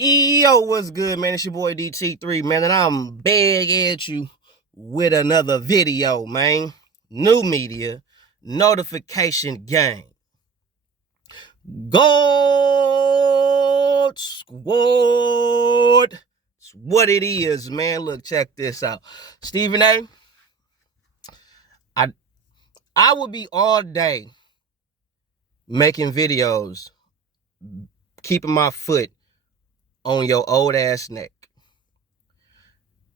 Yo, what's good, man? It's your boy DT3, man, and I'm back at you with another video, man. New media, notification gang. Gold Squad. It's what it is, man. Look, check this out. Stephen A., I would be all day making videos, keeping my foot on your old ass neck.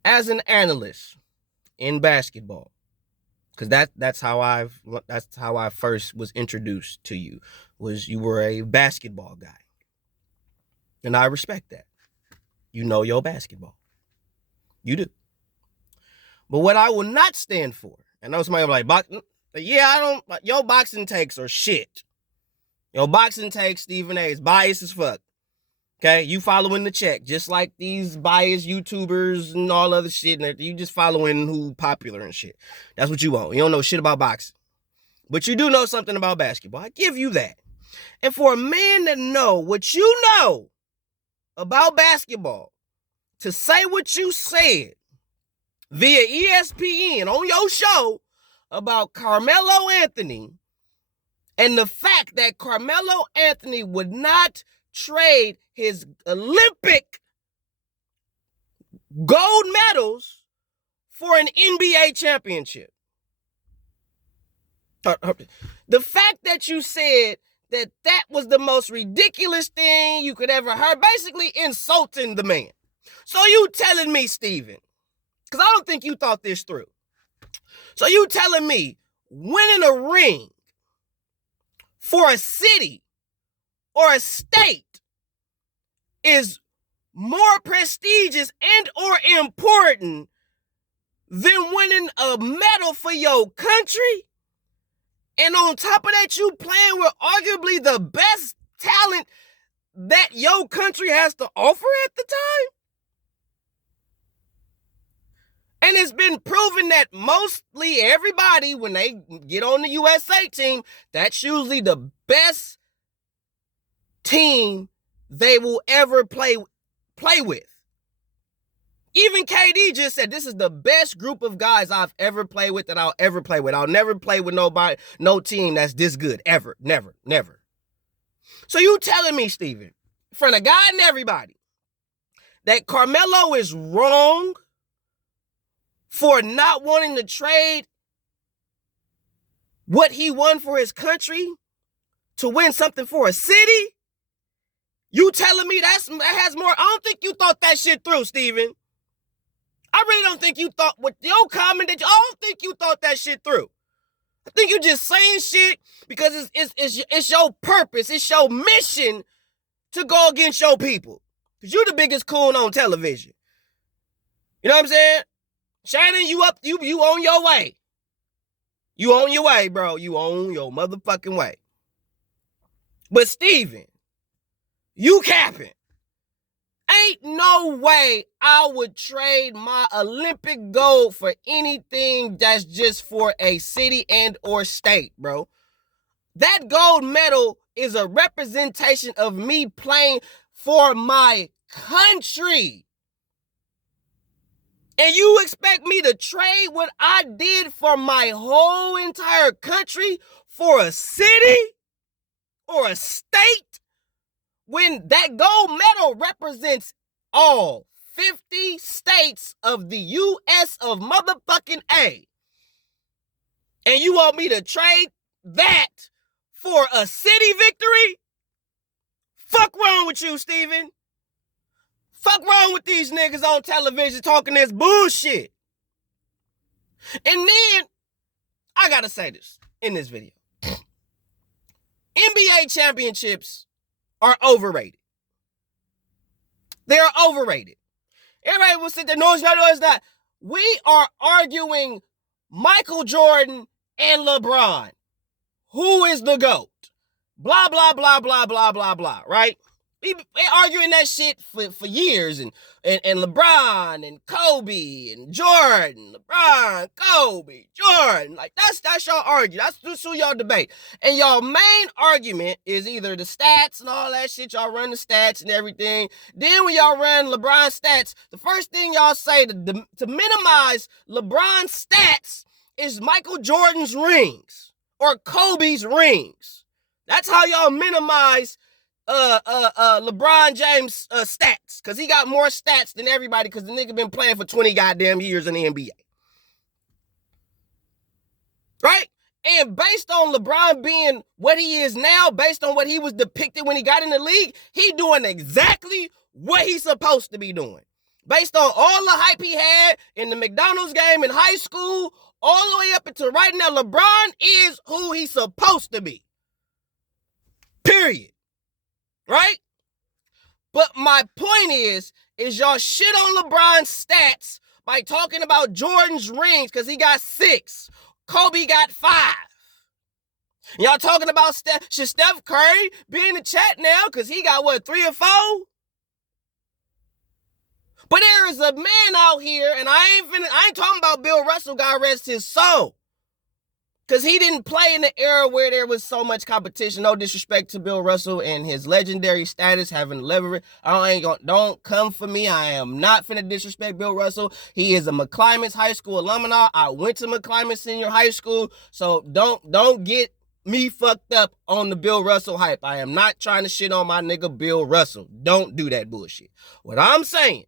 As an analyst in basketball, because that's how I first was introduced to you, was you were a basketball guy, and I respect that. You know your basketball, you do. But what I will not stand for, and I know somebody will be like, yeah, I don't. Your boxing takes are shit. Your boxing takes, Stephen A., is biased as fuck. Okay, you following the check, just like these biased YouTubers and all other shit. And you just following who popular and shit. That's what you want. You don't know shit about boxing. But you do know something about basketball. I give you that. And for a man to know what you know about basketball, to say what you said via ESPN on your show about Carmelo Anthony, and the fact that Carmelo Anthony would not trade his Olympic gold medals for an NBA championship. The fact that you said that was the most ridiculous thing you could ever hear, basically insulting the man. So you telling me, Steven, because I don't think you thought this through. So you telling me winning a ring for a city or a state is more prestigious and or important than winning a medal for your country? And on top of that, you playing with arguably the best talent that your country has to offer at the time? And it's been proven that mostly everybody, when they get on the USA team, that's usually the best team they will ever play with. Even KD just said, this is the best group of guys I've ever played with that I'll ever play with. I'll never play with no team that's this good, ever, never, never. So you telling me, Steven, in front of God and everybody, that Carmelo is wrong for not wanting to trade what he won for his country to win something for a city? You telling me that has more? I don't think you thought that shit through, Steven. I really don't think you thought with your comment I don't think you thought that shit through. I think you just saying shit because it's your purpose, it's your mission to go against your people. Because you the biggest coon on television. You know what I'm saying? Shannon, you on your way. You on your way, bro. You on your motherfucking way. But Steven, you capping. Ain't no way I would trade my Olympic gold for anything that's just for a city and or state, bro. That gold medal is a representation of me playing for my country. And you expect me to trade what I did for my whole entire country for a city or a state? When that gold medal represents all 50 states of the U.S. of motherfucking A. And you want me to trade that for a city victory? Fuck wrong with you, Steven. Fuck wrong with these niggas on television talking this bullshit. And then, I gotta say this in this video. NBA championships are overrated. They're overrated. Everybody will sit there, no, it's not. We are arguing Michael Jordan and LeBron. Who is the GOAT? Blah, blah, blah, blah, blah, blah, blah, right? We arguing that shit for years, and LeBron and Kobe and Jordan, LeBron, Kobe, Jordan, like that's y'all argue. That's who y'all debate. And y'all main argument is either the stats and all that shit. Y'all run the stats and everything. Then when y'all run LeBron stats, the first thing y'all say to minimize LeBron's stats is Michael Jordan's rings or Kobe's rings. That's how y'all minimize LeBron James stats, because he got more stats than everybody, because the nigga been playing for 20 goddamn years in the NBA. Right? And based on LeBron being what he is now, based on what he was depicted when he got in the league, he doing exactly what he's supposed to be doing. Based on all the hype he had in the McDonald's game in high school, all the way up until right now, LeBron is who he's supposed to be. Period. Right? But my point is y'all shit on LeBron's stats by talking about Jordan's rings, because he got 6. Kobe got 5. Y'all talking about should Steph Curry be in the chat now because he got, what, 3 or 4? But there is a man out here, and I ain't talking about Bill Russell, God rest his soul. Because he didn't play in the era where there was so much competition. No disrespect to Bill Russell and his legendary status, having leverage. Don't come for me. I am not finna disrespect Bill Russell. He is a McClymonds High School alumni. I went to McClymonds Senior High School. So don't get me fucked up on the Bill Russell hype. I am not trying to shit on my nigga Bill Russell. Don't do that bullshit. What I'm saying,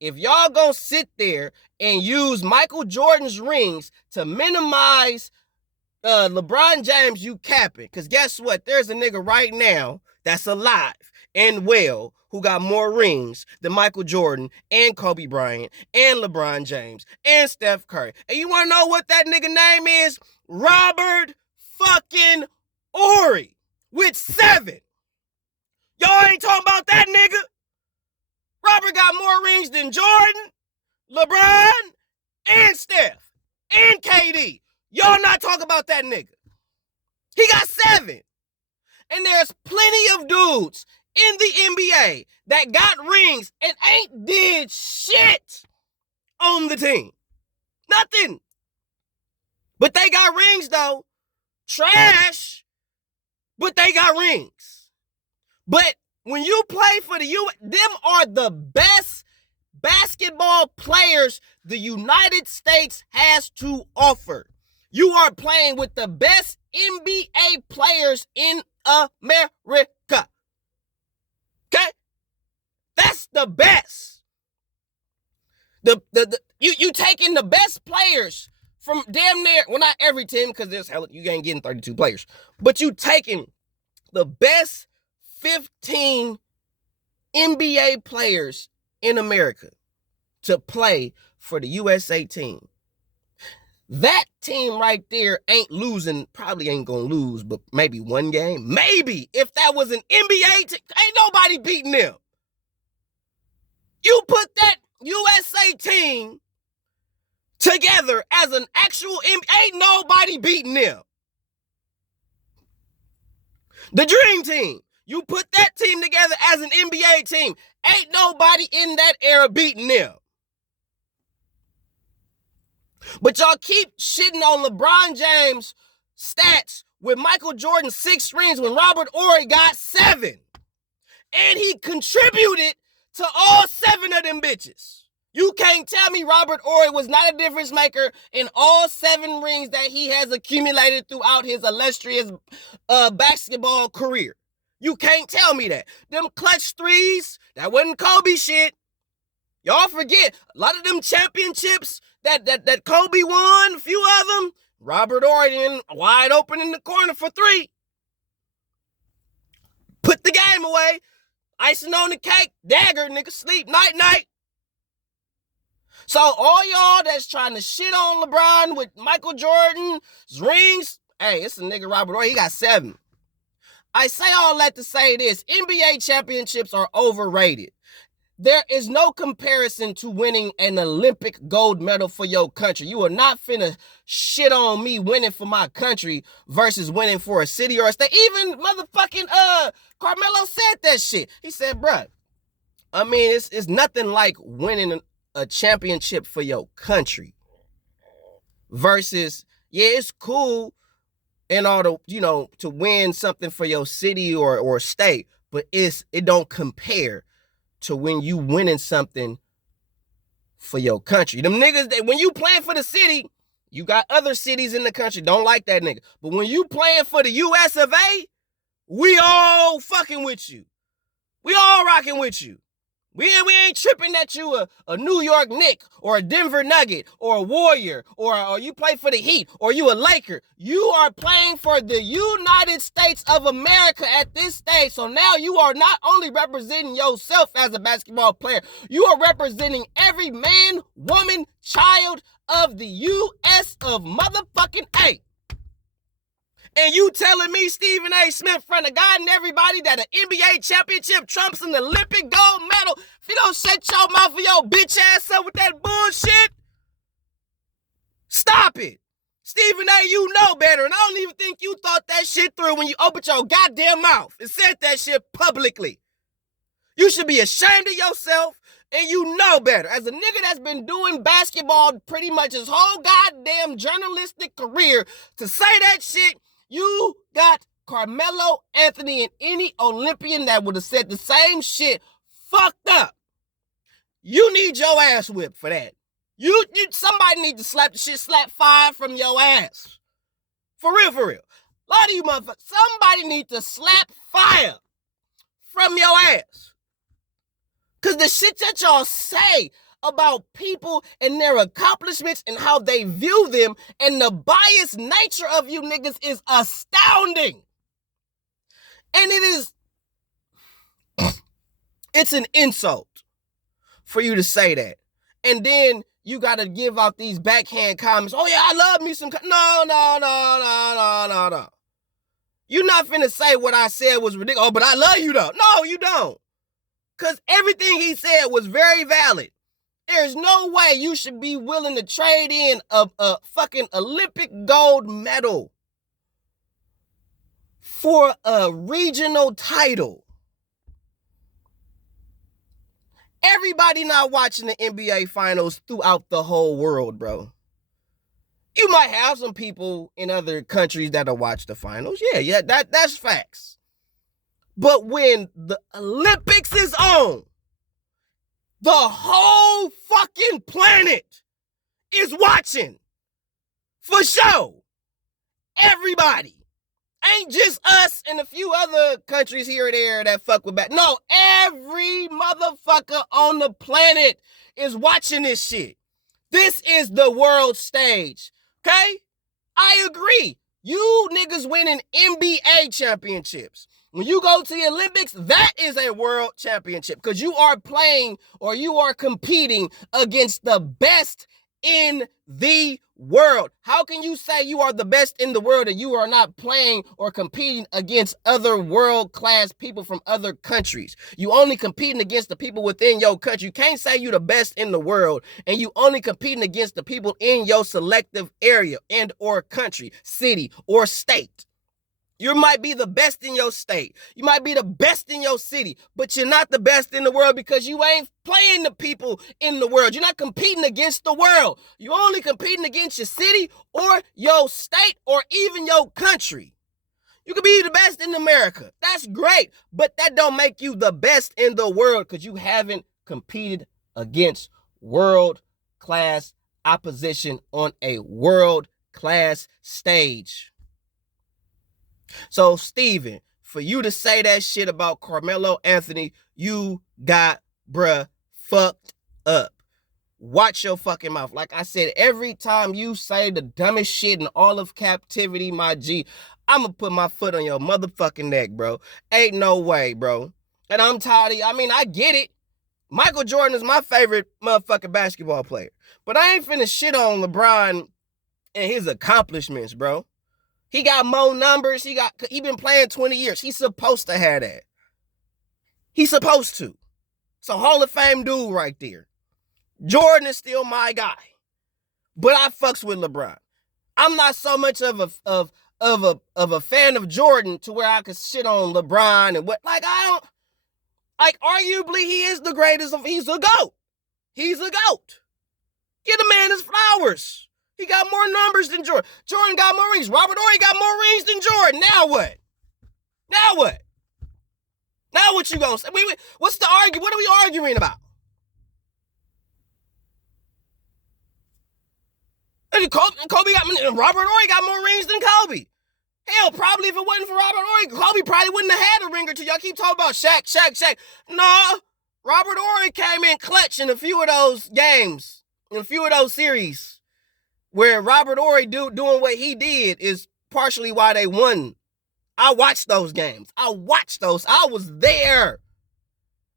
if y'all gonna sit there and use Michael Jordan's rings to minimize LeBron James, you capping. Because guess what? There's a nigga right now that's alive and well who got more rings than Michael Jordan and Kobe Bryant and LeBron James and Steph Curry. And you want to know what that nigga name is? Robert fucking Horry with 7. Y'all ain't talking about that nigga. Robert got more rings than Jordan, LeBron, and Steph, and KD. Y'all not talking about that nigga. He got 7. And there's plenty of dudes in the NBA that got rings and ain't did shit on the team. Nothing. But they got rings, though. Trash, but they got rings. But when you play for the U.S., them are the best basketball players the United States has to offer. You are playing with the best NBA players in America. Okay? That's the best. You taking the best players from damn near, well, not every team, because there's hell, you ain't getting 32 players, but you taking the best 15 NBA players in America to play for the USA team. That team right there ain't losing, probably ain't gonna lose, but maybe one game. Maybe. If that was an NBA team, ain't nobody beating them. You put that USA team together as an actual NBA, ain't nobody beating them. The Dream Team. You put that team together as an NBA team, ain't nobody in that era beating them. But y'all keep shitting on LeBron James' stats with Michael Jordan 6 rings when Robert Horry got 7. And he contributed to all 7 of them bitches. You can't tell me Robert Horry was not a difference maker in all 7 rings that he has accumulated throughout his illustrious basketball career. You can't tell me that. Them clutch threes, that wasn't Kobe shit. Y'all forget, a lot of them championships that Kobe won, a few of them, Robert Horry wide open in the corner for 3. Put the game away. Icing on the cake, dagger, nigga, sleep, night. So all y'all that's trying to shit on LeBron with Michael Jordan's rings, hey, it's a nigga Robert Horry, he got 7. I say all that to say this, NBA championships are overrated. There is no comparison to winning an Olympic gold medal for your country. You are not finna shit on me winning for my country versus winning for a city or a state. Even motherfucking Carmelo said that shit. He said, bruh, I mean, it's nothing like winning a championship for your country versus, yeah, it's cool and all the, you know, to win something for your city or state, but it don't compare to when you winning something for your country. Them niggas, when you playing for the city, you got other cities in the country don't like that nigga. But when you playing for the US of A, we all fucking with you. We all rocking with you. We ain't tripping that you a New York Knick or a Denver Nugget or a Warrior or you play for the Heat or you a Laker. You are playing for the United States of America at this stage. So now you are not only representing yourself as a basketball player, you are representing every man, woman, child of the U.S. of motherfucking A. And you telling me Stephen A. Smith, front of God and everybody, that an NBA championship trumps an Olympic gold medal? If you don't shut your mouth for your bitch ass up with that bullshit, stop it. Stephen A., you know better, and I don't even think you thought that shit through when you opened your goddamn mouth and said that shit publicly. You should be ashamed of yourself, and you know better. As a nigga that's been doing basketball pretty much his whole goddamn journalistic career, to say that shit, you got Carmelo Anthony and any Olympian that would have said the same shit fucked up. You need your ass whipped for that. You somebody need to slap 5 from your ass. For real, for real. A lot of you motherfuckers, somebody need to slap fire from your ass. Because the shit that y'all say about people and their accomplishments and how they view them and the biased nature of you niggas is astounding. And it's an insult for you to say that. And then you got to give out these backhand comments. Oh yeah, I love me some. No. You're not finna say what I said was ridiculous. Oh, but I love you though. No, you don't. Because everything he said was very valid. There's no way you should be willing to trade in a fucking Olympic gold medal for a regional title. Everybody not watching the NBA finals throughout the whole world, bro. You might have some people in other countries that'll watch the finals. Yeah, that's facts. But when the Olympics is on, the whole fucking planet is watching. For sure. Everybody. Ain't just us and a few other countries here and there that fuck with back. No, every motherfucker on the planet is watching this shit. This is the world stage. Okay? I agree. You niggas winning NBA championships. When you go to the Olympics, that is a world championship because you are playing or you are competing against the best in the world. How can you say you are the best in the world and you are not playing or competing against other world-class people from other countries? You only competing against the people within your country. You can't say you the best in the world and you only competing against the people in your selective area and or country, city, or state. You might be the best in your state. You might be the best in your city, but you're not the best in the world because you ain't playing the people in the world. You're not competing against the world. You're only competing against your city or your state or even your country. You could be the best in America. That's great, but that don't make you the best in the world because you haven't competed against world-class opposition on a world-class stage. So, Steven, for you to say that shit about Carmelo Anthony, you got, bruh, fucked up. Watch your fucking mouth. Like I said, every time you say the dumbest shit in all of captivity, my G, I'm gonna put my foot on your motherfucking neck, bro. Ain't no way, bro. And I'm tired of you. I mean, I get it. Michael Jordan is my favorite motherfucking basketball player. But I ain't finna shit on LeBron and his accomplishments, bro. He got more numbers. He been playing 20 years. He's supposed to have that. He's supposed to. It's a Hall of Fame dude right there. Jordan is still my guy. But I fucks with LeBron. I'm not so much of a fan of Jordan to where I could shit on LeBron and what. Like, I don't. Like, arguably, he is the greatest of. He's a GOAT. He's a GOAT. Get a man his flowers. He got more numbers than Jordan. Jordan got more rings. Robert Horry got more rings than Jordan. Now what? Now what? Now what you gonna say? What's the argument? What are we arguing about? Kobe got Robert Horry got more rings than Kobe. Hell, probably if it wasn't for Robert Horry, Kobe probably wouldn't have had a ring or two. Y'all keep talking about Shaq. No, Robert Horry came in clutch in a few of those games, in a few of those series, where Robert Horry doing what he did is partially why they won. I watched those games. I was there.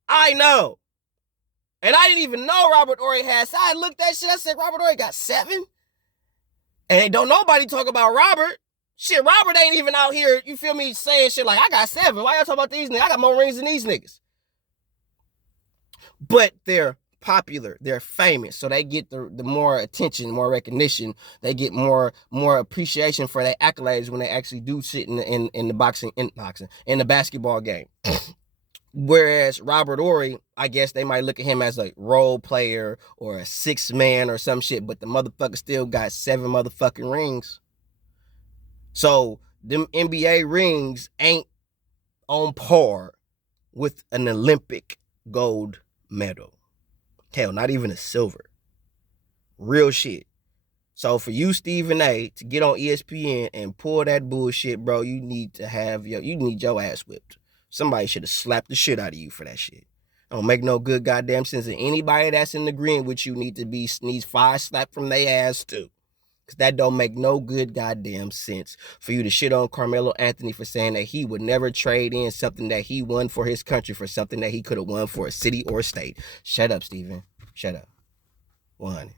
I know. And I didn't even know Robert Horry had. So I looked at that shit. I said, Robert Horry got 7? And don't nobody talk about Robert. Shit, Robert ain't even out here, you feel me, saying shit like, I got 7. Why y'all talking about these niggas? I got more rings than these niggas. But they're popular. They're famous. So they get the more attention, more recognition. They get more appreciation for their accolades when they actually do shit in the basketball game. Whereas Robert Horry, I guess they might look at him as a role player or a 6th man or some shit, but the motherfucker still got 7 motherfucking rings. So them NBA rings ain't on par with an Olympic gold medal. Hell, not even a silver. Real shit. So for you, Stephen A, to get on ESPN and pull that bullshit, bro, you need your ass whipped. Somebody should have slapped the shit out of you for that shit. Don't make no good goddamn sense. And anybody that's in agreement with you needs 5 slapped from their ass too. Because that don't make no good goddamn sense for you to shit on Carmelo Anthony for saying that he would never trade in something that he won for his country for something that he could have won for a city or a state. Shut up, Stephen. Shut up. 100.